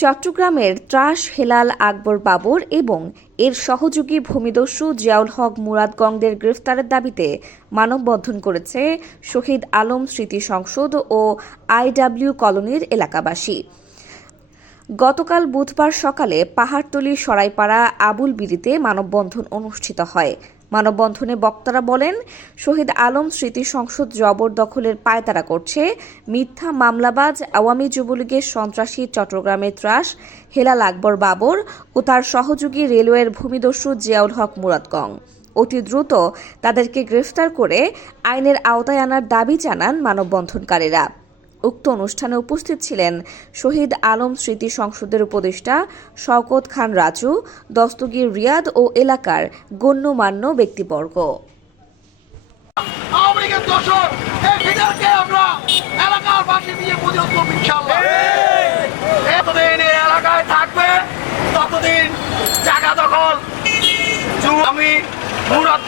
চট্টগ্রামের ত্রাস হেলাল আকবর বাবর এবং এর সহযোগী ভূমিদস্যু জিয়াউল হক মুরাদ গংদের গ্রেফতারের দাবিতে মানববন্ধন করেছে শহীদ আলম স্মৃতি সংসদ ও আইডাব্লিউ কলোনির এলাকাবাসী। গতকাল বুধবার সকালে পাহাড়তলি সরাইপাড়া আবুল বিড়িতে মানববন্ধন অনুষ্ঠিত হয়। মানববন্ধনে বক্তারা বলেন, শহীদ আলম স্মৃতি সংসদ জবরদখলের পায়তারা করছে। মিথ্যা মামলাবাজ আওয়ামী যুবলীগের সন্ত্রাসী চট্টগ্রামের ত্রাস, হেলাল আকবর বাবর ও তার সহযোগী রেলওয়ের ভূমিদস্যু জিয়াউল হক মুরাদগং অতি দ্রুত তাদেরকে গ্রেফতার করে আইনের আওতায় আনার দাবি জানান মানববন্ধনকারীরা। উক্ত অনুষ্ঠানে উপস্থিত ছিলেন শহীদ আলম স্মৃতি সংসদের উপদেষ্টা শওকত খান রাজু দস্তগীর রিয়াদ ও এলাকার গণ্যমান্য ব্যক্তিবর্গ। এলাকায় থাকবে ততদিন জায়গা দখল। আমি মুরাদ